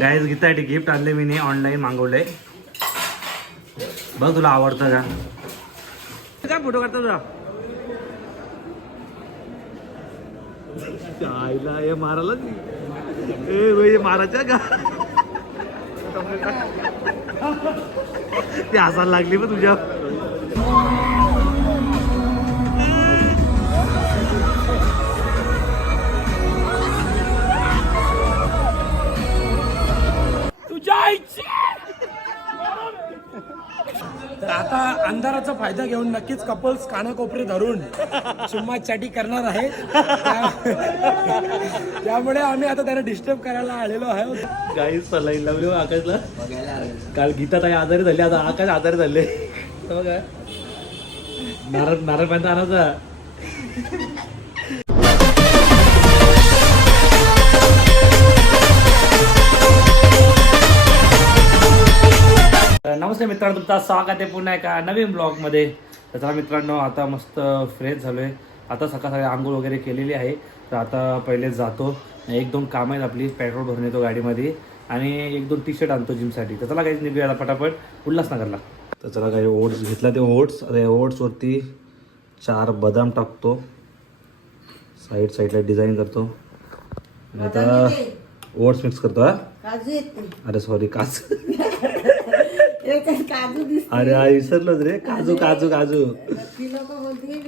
Guys गीतासाठी gift आणले मी नी online मागवले बघ तुला आवडतं का? काय फोटो काढतो तुझा? आईला हे मारायला ए मारायच्या का? ती हसायला लागली पण तुझ्या. अंधाराचा फायदा घेऊन नक्कीच कपल्स कानाकोपरे धरून चुम्मा चॅटी करणार आहे त्यामुळे आम्ही आता त्यांना डिस्टर्ब करायला आलेलो आहे काही सलाईन लावली आकाशला. काल गीता ताई आजारी झाली आता आकाश आजारी झाले. तर बघा. नारळ नारळ पाणी आणायचा नमस्ते मित्रांनो तुमचं स्वागत आहे पुन्हा एका नवीन ब्लॉगमध्ये. तर चला मित्रांनो आता मस्त फ्रेश झालो आहे आता सकाळ सकाळी आंघोळ वगैरे केलेली आहे. तर आता पहिले जातो. एक दोन कामं आहेत आपली पेट्रोल भरून येतो गाडीमध्ये आणि एक दोन टी शर्ट आणतो जिमसाठी तर चला काही निघूया आता पटापट उल्हासनगरला. तर चला काही ओट्स घेतला ते ओट्स आता या ओट्सवरती चार बदाम टाकतो. साईड साईडला डिझाईन करतो. आता ओट्स मिक्स करतो हा? अरे सॉरी काच एक काजू दिसते. अरे हा विसरलोच रे. काजू काजू काजू. ती लोक बोलते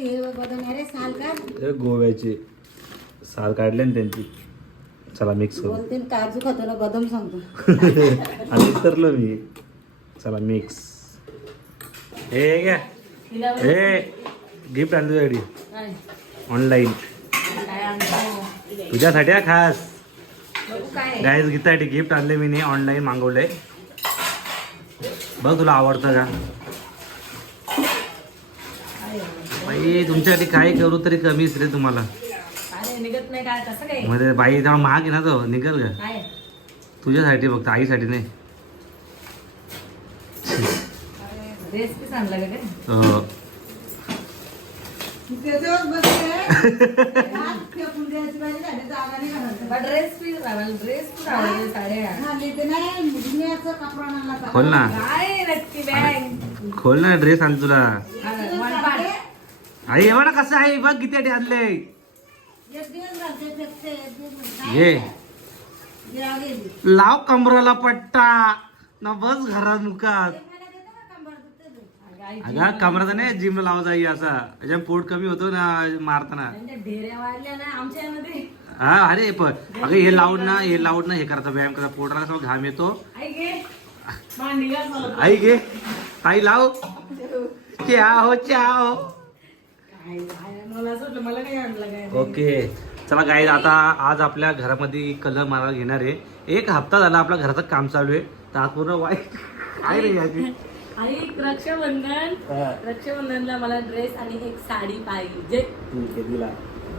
हे साल हे गोव्याची. साल काढले ना त्यांची. चला मिक्स करू. काजू खातो ना बदाम सांगतो. आणि विसरलो मी. चला मिक्स हे घ्या. हे गिफ्ट आणलं तुझ्यासाठी ऑनलाईन तुझ्यासाठी हा खास. गाईज गीतासाठी गिफ्ट आणले मी ऑनलाईन मागवले बघ तुला आवडतं का? बाई तुमच्यासाठी काय करू तरी कमीच रे तुम्हाला. निघत नाही काय? कसं काय? मध्ये बाई तेव्हा महाग आहे ना तो निघल का काय? तुझ्यासाठी फक्त आईसाठी नाही. रेसिपी सांगला का काय हो. ड्रेस पीस ड्रेस साड्या. खोल ना. काय नक्की बॅग खोल ना ड्रेस आण तुला. आई एवढा कसं आहे बघ किती आणले. ये. लाव कमराला पट्टा. ना बस घरात मुकात. अगं कमराचा नाही जिम लावायचा आई असा. त्याच्या पोट कमी होतो ना मारताना. ढेऱ्या वाढल्या ना हा अरे पण अगं हे लावून ना हे लावून ना हे करता व्यायाम करता पोटाला कसं घाम येतो. आई घे आई लाव. मला काय आणलं काय ओके. चला गाई आता आज आपल्या घरामध्ये कलर मारायला घेणार आहे. एक हप्ता झाला आपल्या घराचं काम चालू आहे. तर आज पूर्ण वाईट. काय रे याची आई रक्षाबंधन हा. रक्षाबंधनला मला ड्रेस आणि एक साडी पाहिजे. ठीक आहे, दिला.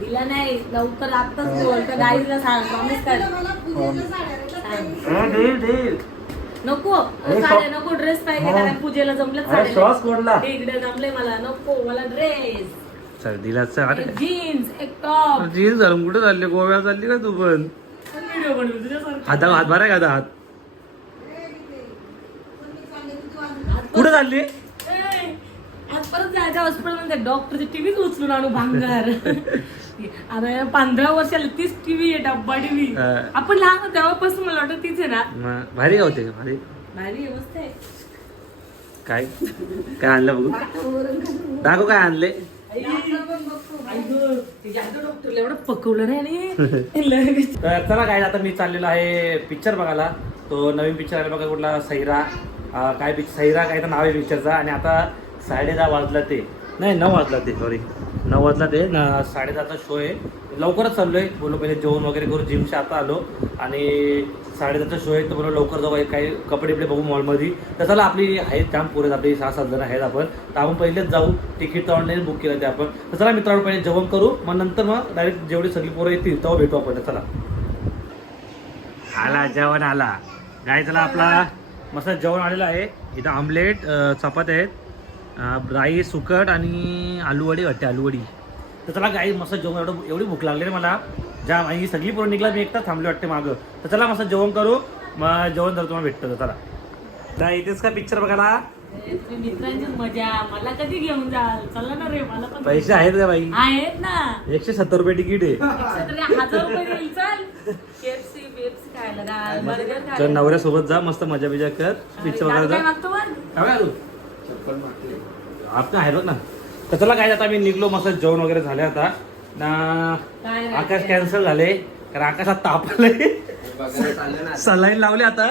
दिला नाही लवकर आताच बोल तर गाईला सांग प्रॉमिस कर. सांग. हा, देईल, देईल. नको. अरे, साड्या शॉ- नको ड्रेस पाहिजे हा. कारण पूजेला जमलं अरे, श्वास कोणला? इकडे जमले मला. नको मला ड्रेस चल दिला चल अरे. जीन्स एक टॉप जीन्स घालून कुठे चालली? गोव्याला चालली का तू पण? व्हिडिओ बनवू तुझ्यासारखं. हाता हात भरा का हात? कुठे चालली? आज परत जायच्या हॉस्पिटलमध्ये डॉक्टरची टीव्हीच उचलून आणू भांगार. अरे पंधरा वर्षाला तीच टीव्ही आहे डब्बा टीव्ही. आपण लहान होतो तेव्हापासून मला वाटतं तीच आहे ना. भारी का? होते भारी भारी व्यवस्था आहे. काय? काय आणलं बघू? दाखव काय आणले. डॉक्टरला एवढं पकवलं नाही आणि लगेच. तर चला काय आता मी चाललेलो आहे पिक्चर बघायला. तो नवीन पिक्चर आहे बघा कुठला? सैरा. काय पिक्चर सैरा काय तर नाव आहे पिक्चरचा आणि आता साडेदहा वाजला ते. नाही नऊ वाजला ते सॉरी नऊ वाजला ते. साडेदहाचा शो आहे. लवकरच चाललो आहे बोलो पहिले जेवण वगैरे करू जिमच्या आता आलो. आणि साडेदहाचा शो आहे. तर बोलो लवकर जाऊ. काही कपडे बिपडे बघू मॉलमध्ये तर चला आपली आहेत काम पोरं आपली सहा सात जण आहेत आपण. तर आपण पहिलेच जाऊ. तिकीट तर ऑनलाईन बुक केलं ते आपण. तर चला मित्रांनो पहिले जेवण करू. मग नंतर मग डायरेक्ट जेवढी सगळी पोरं येतील तेव्हा भेटू आपण. चला. आला जेवण आला. काय चला आपला मस्त जेवण आलेलं आहे. इथं आमलेट अं, चपात्या आहेत. अं, राईस सुकट आणि आलूवडी वाटते आलूवडी तर चला गाई मस्त जेवण एवढं एवढी भूक लागली रे मला. जाम आणि सगळी पोरं निघला मी एकटाच थांबले वाटते मागं. तर चला मस्त जेवण करू. मग जेवण जर तुम्हाला भेटतं चला. नाही इथेच का पिक्चर बघायला? मित्रांची मजा. मला कधी घेऊन जाल? चला ना रे मला पैसे आहेत का बाई? आहेत ना. एकशे सत्तर रुपये तिकीट आहे. हजार रुपये देईल चल केएफसी बेफसी खायला का बर्गर तर नवऱ्यासोबत जा मस्त मजा बिजा कर. पिक्चर काय जा. काय आहे बघ ना. तर चला काय आता मी निघलो मस्त जेवण वगैरे झाले आता. ना? आकाश कॅन्सल झाले कारण आकाशात ताप आले सलाईन लावले आता.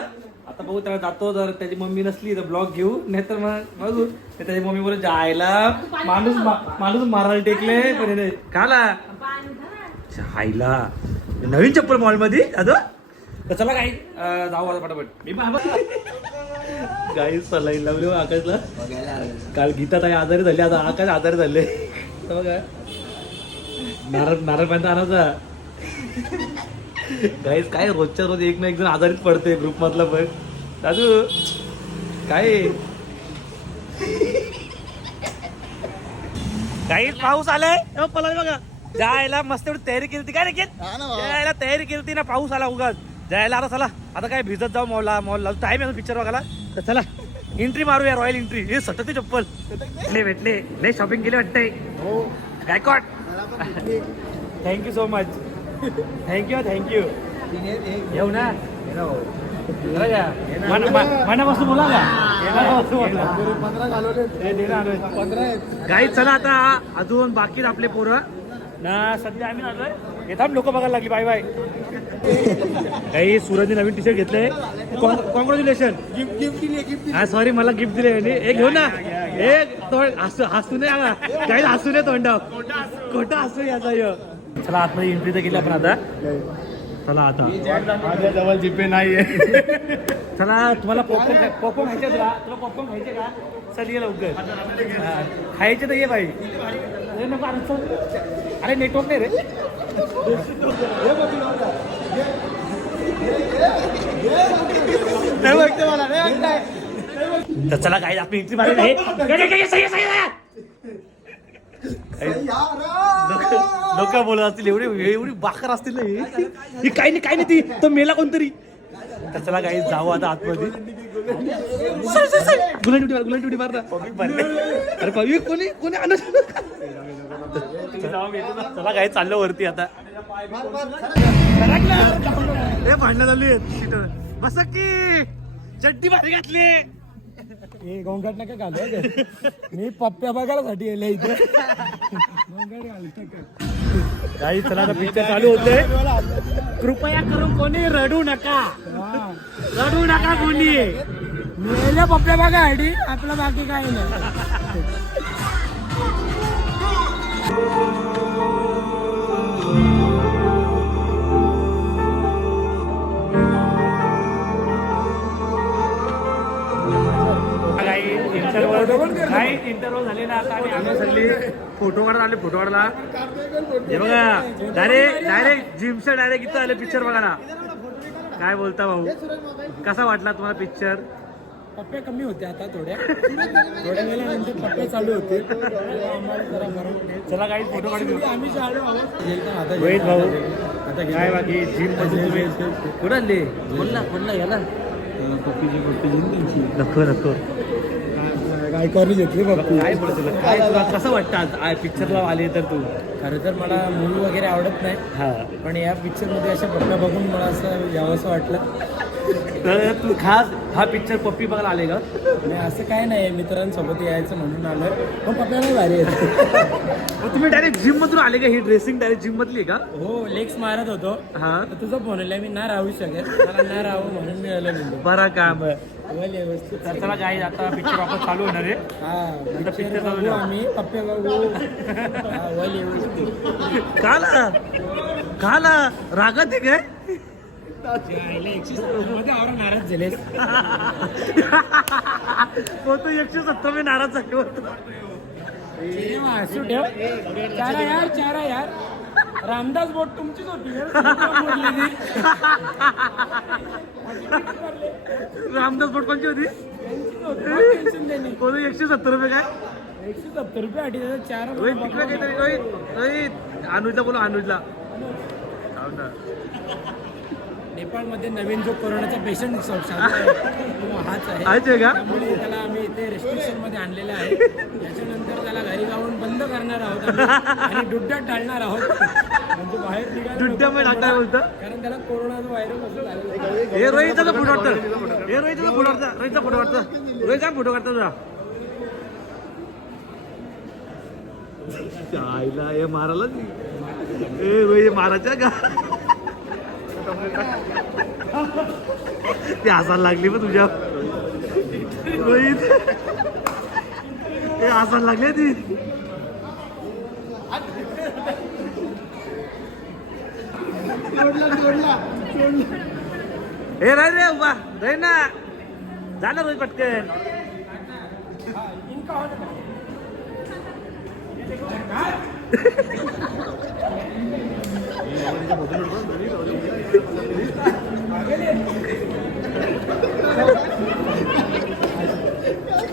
आता बघू त्याला जातो जर त्याची मम्मी नसली तर ब्लॉग घेऊ. नाहीतर मग बघू. तर त्याची मम्मी बोलत जायला. माणूस माणूस मारायला टेकले पण काला. हायला नवीन चप्पल मॉलमध्ये अदो तर चला काही जाऊ आता पटापट. मी काही सलाईन लावली हो आकाशला. काल गीता ताई आजारी झाली आता आकाश आजारी झाले. बघा. नारळ नारळ पाणी आणायचा गाईस काय रोजच्या रोज एक ना एक जण आजारीच पडते ग्रुप मधला पण. दादू काय? काही पाऊस आलाय? अ, पळाले बघा. जायला मस्त एवढी तयारी केली काय रे केल जायला तयारी केली ना पाऊस आला उगाच. जायला आता चला. आता काय भिजत जाऊ मॉलला मॉलला टाइम आहे पिक्चर बघायला. तर चला. एंट्री मारूया रॉयल एंट्री हे सतत चप्पल. भेटले भेटले. लय शॉपिंग केली वाटतंय. गायकॉट thank you so much thank you thank you येऊ ना. मनापासून बोला चला आता. अजून बाकी आपले पोरं. ना सध्या आम्ही आलोय. येतात लोक बघायला लागली. Bye bye. काही सूरजने नवीन टी शर्ट घेतलंय कॉंग्रॅच्युलेशन हा सॉरी मला गिफ्ट दिले एक घेऊ ना. एक तोंड हसू हसू नये काही हसू नये तोंड खोटं हसू. याचा ह्यो. चला आतमध्ये एंट्री तर केली आपण आता. चला आता. माझ्या जवळ जीपे नाहीये. चला तुम्हाला पॉपकॉर्न पॉपकॉर्न खायचे तुला तुला पॉपकॉर्न खायचे का? चल ये लवकर. खायचे तर ये बाई. अरे नेटवर्क नाही रे. तर चला काय आपली इतकी मारली आहे. लोक बोलत असतील एवढी एवढी बाकर असतील ना ही. काही नाही काही नाही ती. तो मेला कोणतरी. तर चला काही जाऊ आता आतमध्ये. गुलांटी मार गुलांटी मार ना अरे पब्लिक कोणी कोणी आणत चला काही चाललो वरती आता. हे भांडणं झाली बस की. चड्डी भारी घातली हे गोंगाट नका घालू? मी पप्प्या बघायला साठी येले इथे गोंगाट घालू. काही चला आता पिक्चर चालू होते कृपया करून कोणी रडू नका. रडू नका कोणी मी येले पप्प्या बघायसाठी आपलं बाकी काही नाही झाले ना आता आम्ही फोटो काढत आले फोटो काढला. हे बघा डायरेक्ट डायरेक्ट जिमच्या डायरेक्ट इथं आले पिक्चर बघायला काय बोलता भाऊ? कसा वाटला तुम्हाला पिक्चर पप्प्या कमी होते आता थोड्या. थोड्या वेळानंतर पप्प्या चालू होते. चला काही फोटो काढू आम्ही रोहित भाऊ आता. काय बाकी? जिममध्ये तुम्ही? कुठं आले बोलला बोलला याला. पप्पीची पप्पीची त्यांची. नको नको गायकवाडी घेतली पप्पी काय तुला कसं वाटतं आज? पिक्चरला आले तर तू? खरं तर मला मूवी वगैरे आवडत नाही. हा. पण या पिक्चरमध्ये अशा पप्प्या बघून मला असं यावंसं वाटलं. तर तू खास हा पिक्चर पप्पी बघायला आले का? आणि असं काय नाही मित्रांसोबत यायचं म्हणून आलोय पण पप्प्या नाही भारी मग तुम्ही डायरेक्ट जिम मधून आले का? ही ड्रेसिंग डायरेक्ट जिम मधली आहे का? हो लेग्स मारत होतो. हा. तर तुझा फोन आला मी ना राहू शकत मला ना राहू म्हणून मी आलो बरा काम व्यवस्थित तर चला काय आता पिक्चर वापस चालू होणार आहे. हा picture चालू आहे. आम्ही पप्प्या बघू. हा, व्यवस्थित काला काला रागात आहे काय? नाराज झालेस हो तो एकशे सत्तर मी नाराज झाले होतो. हसू ठेव. चारा यार चारा यार. रामदास बोट तुमचीच होती. ती. रामदास बोटकोंची होती? होती. एकशे सत्तर रुपये काय? एकशे सत्तर रुपये आठ चार रोहित तिकडे काहीतरी रोहित रोहित. अनुजला बोला अनुजला. हो नेपाळमध्ये नवीन जो कोरोनाचा पेशंट हाच आहे हाच आहे का? त्यामुळे त्याला आम्ही इथे रेस्ट्रिक्शनमध्ये आणलेलं आहे. त्याच्यानंतर त्याला घरी जाऊन बंद करणार आहोत आणि दुड्ड्यात टाळणार आहोत. म्हणजे बाहेर नको टाकणार बोलतं? कारण त्याला कोरोनाचा व्हायरस असं झालेला. हे रोहितचा फोटो वाटतं हे रोहितचा फोटो वाटतं रोहितचा फोटो वाटतं रोहितचा फोटो काढतो तुझा. आईला हे मारायला ए रोहित मारायच्या का? ती हसायला लागली मग तुझ्या. रोहित. हे हसायला लागली ती. हे राय रे उभा. रे ना. झालं रोहित पटकन. मागेल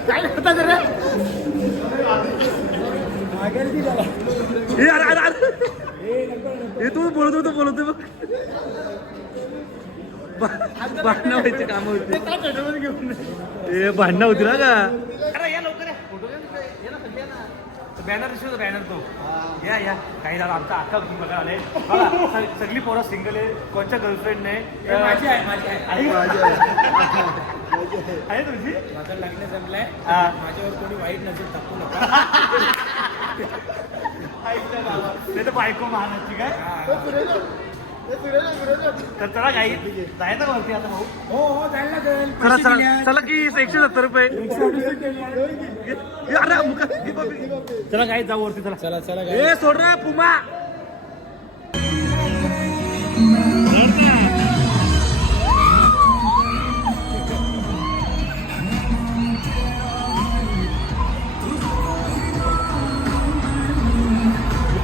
काय होता हे तू बोलत होतो बोलत बघ भांडणं व्हायची कामं होती भांडणं होती ना का बॅनर दिसतो बॅनर तो. या या. काही झालं आमचा अख्खा कुटुंब बघा आले बघा स- सगळी पोरं सिंगल आहे. कोणच्या गर्लफ्रेंड नाही हे माझी आहे माझी आहे. आहे. आहे. तुझी? माझं लग्न जमलंय हा. माझ्यावर कोणी वाईट नसेल टाकू नका. ते तर बायको महाराजची काय? तर चला काही जायचं वरती आता भाऊ? हो हो जायला लागेल. चला चला की एकशे सत्तर रुपये. अरे मुका-. चला काही जाऊ वरती चला. चला चला. ए सोड रे पुमा.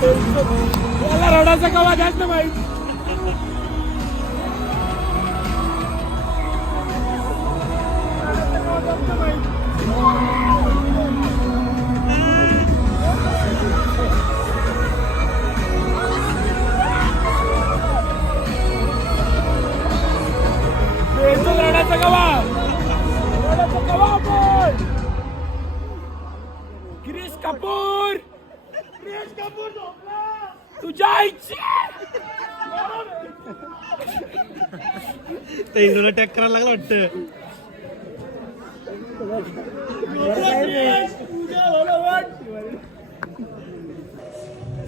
याला रडाचा कवा द्याच ना कपूर! प्रियेश कपूर झोपला! तुझ्या आईची! ते इंदूला टॅक करायला लागला वाटत.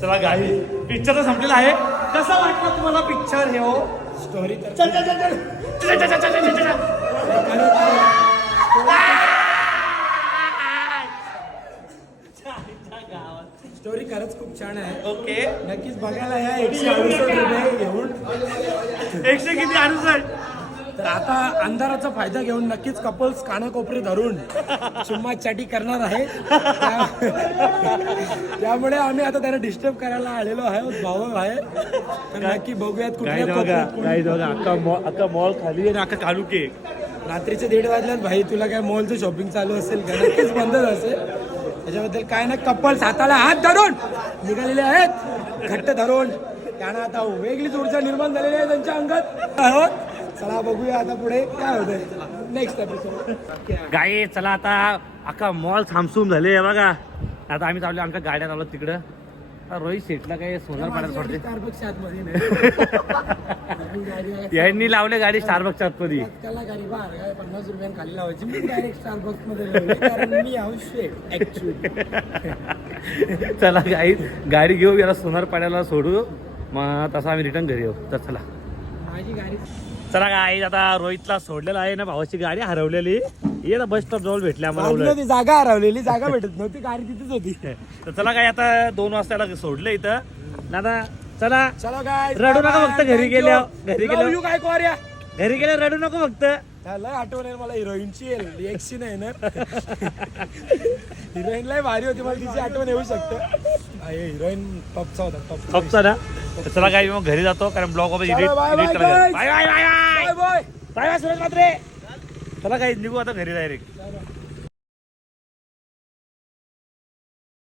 चला गाई पिक्चर तर संपलेला आहे. कसा वाटला तुम्हाला पिक्चर हे हो? स्टोरी चल चल चल. चल चल चल चल चल. खूप छान आहे. ओके. नक्कीच बघायला या एकशे अडुसष्ट रुपये घेऊन. एकशे किती अडुसष्ट? तर आता अंधाराचा फायदा घेऊन नक्कीच कपल्स कानाकोपरे धरून चुम्मा चाटी करणार आहे. त्या- त्यामुळे आम्ही आता त्यांना डिस्टर्ब करायला आलेलो आहे भाऊ आहे. तर नक्की बघूयात कुठल्या अख्खा मॉल खाली आहे कालुके कोण- रात्रीचे दीड वाजल्यात भाई तुला काय मॉलचं शॉपिंग चालू असेल का? नक्कीच बंदच असेल. त्याच्याबद्दल काय ना कपल्स हाताला हात धरून निघालेले आहेत घट्ट धरून. त्यांना आता वेगळीच ऊर्जा निर्माण झालेली आहे त्यांच्या अंगात. चला बघूया आता पुढे काय होतंय. नेक्स्ट एपिसोड गाई चला आता अख्खा मॉल थांबसूम झाले बघा. आता आम्ही चाललो आमच्या गाड्यात आलो तिकडं. रोहित शेटला काय सोनार पाण्यात पडते. स्टारबक्स आतमध्ये नाही. गाडी आहे. यांनी लावले गाडी स्टारबक्सच्या आतमध्ये. त्याला गाडी बाहेर काय पन्नास रुपयांनी खाली लावायची. मी डायरेक्ट स्टारबक्समध्ये लावली कारण मी आहो शेट ऍक्च्युली चला गाई गाडी घेऊ याला सोनार पाण्याला सोडू. मग तसं आम्ही रिटर्न घरी येऊ. तर चला. माझी गाडी चला गाई आता रोहितला सोडलेला आहे ना भावाची गाडी हरवलेली. ये ना बस स्टॉप जवळ भेटली आम्हाला. ती जागा हरवलेली जागा भेटत नव्हती गाडी तिथेच होती. तर चला काय आता दोन वाजता याला सोडलं इथं. ना आता चला. चलो काय रडू नका फक्त घरी गेल्यावर. घरी गेल्यावर. यू काय कोर्या घरी गेले रडू नको फक्त. त्याला आठवण आहे मला हिरोईनची रिएक्शन आहे ना. हिरोईन लय भारी होती मला तिची आठवण येऊ शकते. हिरोईन टॉपचा होता टॉप खपचा ना? तर चला काय मग घरी जातो कारण ब्लॉग चला, एडिट एडिट bye, करायचं. guys. Bye bye bye bye bye bye bye Suresh Matre चला काय निघू आता घरी डायरेक्ट